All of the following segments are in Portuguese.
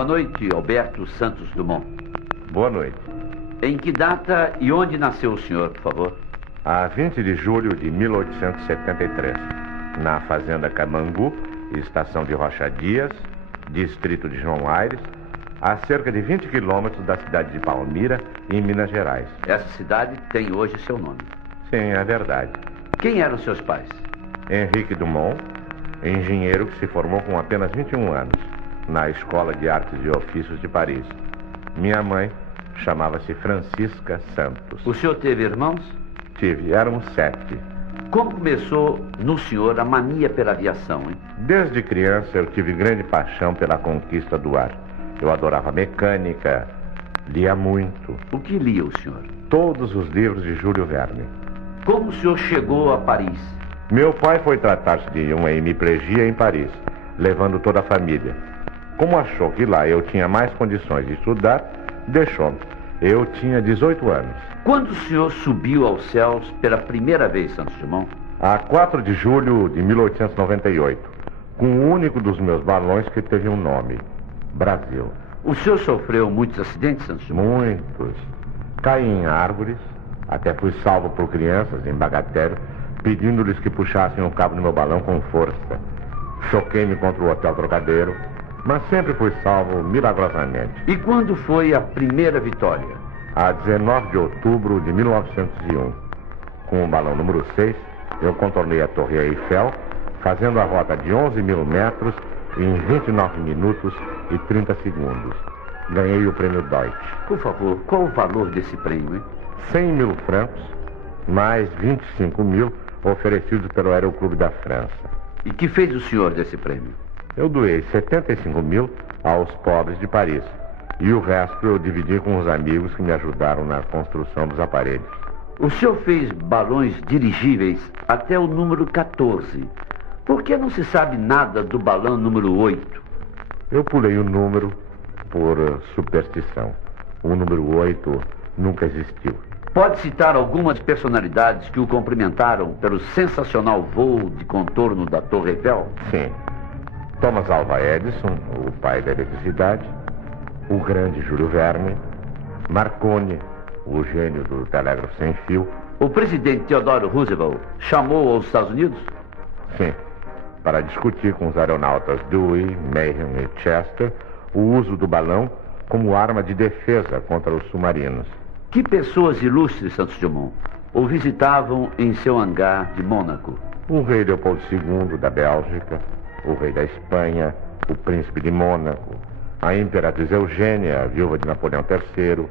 Boa noite, Alberto Santos Dumont. Boa noite. Em que data e onde nasceu o senhor, por favor? A 20 de julho de 1873, na Fazenda Camangu, estação de Rocha Dias, distrito de João Aires, a cerca de 20 quilômetros da cidade de Palmira, em Minas Gerais. Essa cidade tem hoje seu nome. Sim, é verdade. Quem eram seus pais? Henrique Dumont, engenheiro que se formou com apenas 21 anos, na Escola de Artes e Ofícios de Paris. Minha mãe chamava-se Francisca Santos. O senhor teve irmãos? Tive, éramos 7. Como começou no senhor a mania pela aviação, hein? Desde criança eu tive grande paixão pela conquista do ar. Eu adorava mecânica, lia muito. O que lia o senhor? Todos os livros de Júlio Verne. Como o senhor chegou a Paris? Meu pai foi tratar-se de uma hemiplegia em Paris, levando toda a família. Como achou que lá eu tinha mais condições de estudar, deixou-me. Eu tinha 18 anos. Quando o senhor subiu aos céus pela primeira vez, Santos Dumont? A 4 de julho de 1898, com o único dos meus balões que teve um nome: Brasil. O senhor sofreu muitos acidentes, Santos Dumont? Muitos. Caí em árvores, até fui salvo por crianças em Bagatelle, pedindo-lhes que puxassem o cabo do meu balão com força. Choquei-me contra o Hotel Trocadeiro, mas sempre fui salvo milagrosamente. E quando foi a primeira vitória? A 19 de outubro de 1901. Com o balão número 6, eu contornei a Torre Eiffel, fazendo a rota de 11 mil metros em 29 minutos e 30 segundos. Ganhei o prêmio Deutsch. Por favor, qual o valor desse prêmio, hein? 100 mil francos, mais 25 mil oferecidos pelo Aeroclube da França. E que fez o senhor desse prêmio? Eu doei 75 mil aos pobres de Paris. E o resto eu dividi com os amigos que me ajudaram na construção dos aparelhos. O senhor fez balões dirigíveis até o número 14. Por que não se sabe nada do balão número 8? Eu pulei o número por superstição. O número 8 nunca existiu. Pode citar algumas personalidades que o cumprimentaram pelo sensacional voo de contorno da Torre Eiffel? Sim. Thomas Alva Edison, o pai da eletricidade, o grande Júlio Verne, Marconi, o gênio do telégrafo sem fio. O presidente Theodore Roosevelt chamou aos Estados Unidos? Sim, para discutir com os aeronautas Dewey, Mayhem e Chester o uso do balão como arma de defesa contra os submarinos. Que pessoas ilustres, Santos Dumont, o visitavam em seu hangar de Mônaco? O rei Leopoldo II da Bélgica, o rei da Espanha, o príncipe de Mônaco, a imperatriz Eugênia, a viúva de Napoleão III,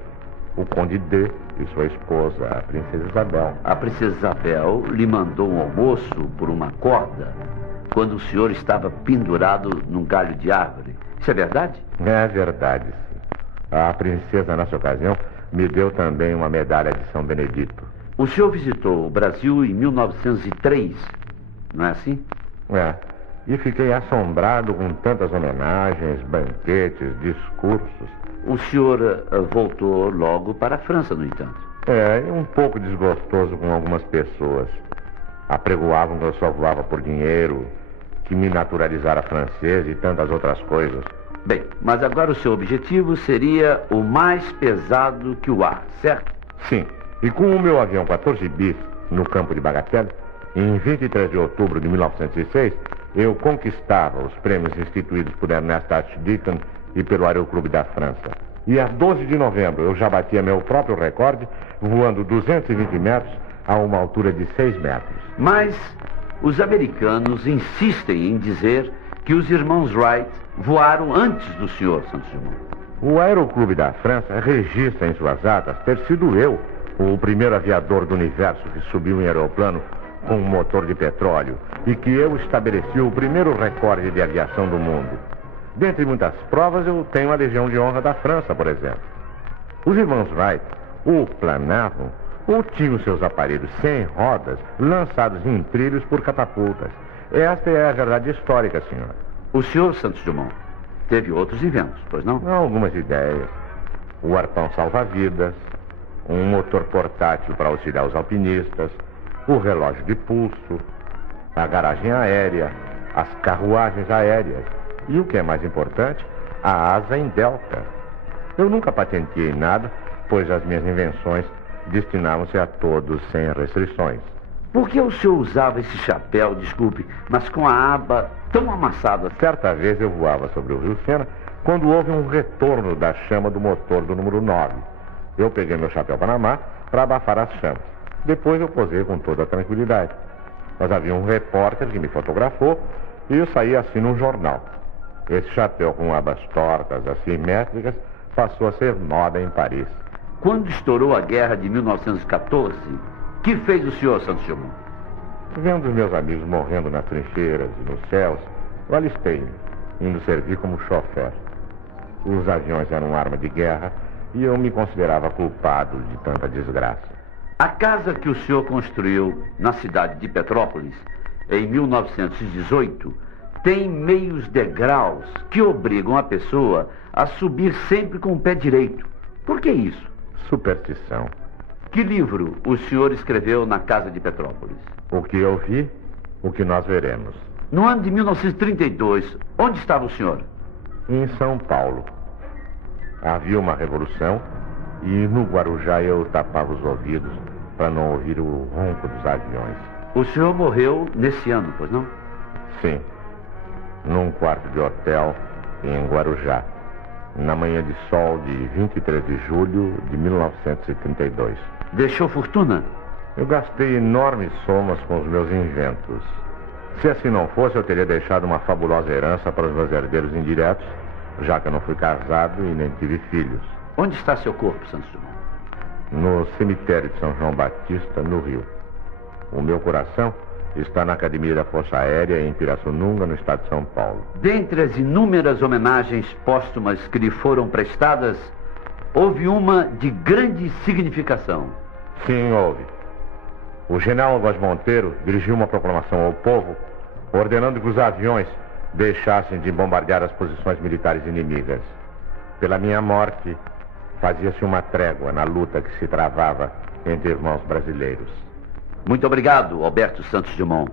o conde D e sua esposa, a princesa Isabel. A princesa Isabel lhe mandou um almoço por uma corda quando o senhor estava pendurado num galho de árvore. Isso é verdade? É verdade, sim. A princesa, nessa ocasião, me deu também uma medalha de São Benedito. O senhor visitou o Brasil em 1903, não é assim? É. E fiquei assombrado com tantas homenagens, banquetes, discursos. O senhor voltou logo para a França, no entanto. É, um pouco desgostoso com algumas pessoas. Apregoavam que eu só voava por dinheiro, que me naturalizara francês e tantas outras coisas. Bem, mas agora o seu objetivo seria o mais pesado que o ar, certo? Sim. E com o meu avião 14 bis no campo de Bagatelle, em 23 de outubro de 1906, eu conquistava os prêmios instituídos por Ernest Archdeacon e pelo Aeroclube da França. E a 12 de novembro eu já batia meu próprio recorde, voando 220 metros a uma altura de 6 metros. Mas os americanos insistem em dizer que os irmãos Wright voaram antes do senhor, Santos Dumont. O Aeroclube da França registra em suas atas ter sido eu o primeiro aviador do universo que subiu em aeroplano com um motor de petróleo e que eu estabeleci o primeiro recorde de aviação do mundo. Dentre muitas provas, eu tenho a Legião de Honra da França, por exemplo. Os irmãos Wright ou planavam ou tinham seus aparelhos sem rodas lançados em trilhos por catapultas. Esta é a verdade histórica, senhor. O senhor, Santos Dumont, teve outros inventos, pois não? Algumas ideias. O arpão salva-vidas, um motor portátil para auxiliar os alpinistas, o relógio de pulso, a garagem aérea, as carruagens aéreas e, o que é mais importante, a asa em delta. Eu nunca patenteei nada, pois as minhas invenções destinavam-se a todos sem restrições. Por que o senhor usava esse chapéu, desculpe, mas com a aba tão amassada? Certa vez eu voava sobre o Rio Sena quando houve um retorno da chama do motor do número 9. Eu peguei meu chapéu Panamá para abafar as chamas. Depois eu posei com toda a tranquilidade. Mas havia um repórter que me fotografou e eu saí assim num jornal. Esse chapéu com abas tortas, assimétricas, passou a ser moda em Paris. Quando estourou a guerra de 1914, que fez o senhor, Santos Dumont? Vendo os meus amigos morrendo nas trincheiras e nos céus, eu alistei-me, indo servir como chofer. Os aviões eram arma de guerra e eu me considerava culpado de tanta desgraça. A casa que o senhor construiu na cidade de Petrópolis, em 1918, tem meios degraus que obrigam a pessoa a subir sempre com o pé direito. Por que isso? Superstição. Que livro o senhor escreveu na casa de Petrópolis? O que eu vi, o que nós veremos. No ano de 1932, onde estava o senhor? Em São Paulo. Havia uma revolução e no Guarujá eu tapava os ouvidos para não ouvir o ronco dos aviões. O senhor morreu nesse ano, pois não? Sim, num quarto de hotel em Guarujá, na manhã de sol de 23 de julho de 1932. Deixou fortuna? Eu gastei enormes somas com os meus inventos. Se assim não fosse, eu teria deixado uma fabulosa herança para os meus herdeiros indiretos, já que eu não fui casado e nem tive filhos. Onde está seu corpo, Santos Dumont? No cemitério de São João Batista, no Rio. O meu coração está na Academia da Força Aérea, em Pirassununga, no estado de São Paulo. Dentre as inúmeras homenagens póstumas que lhe foram prestadas, houve uma de grande significação. Sim, houve. O general Góes Monteiro dirigiu uma proclamação ao povo, ordenando que os aviões deixassem de bombardear as posições militares inimigas. Pela minha morte, fazia-se uma trégua na luta que se travava entre irmãos brasileiros. Muito obrigado, Alberto Santos Dumont.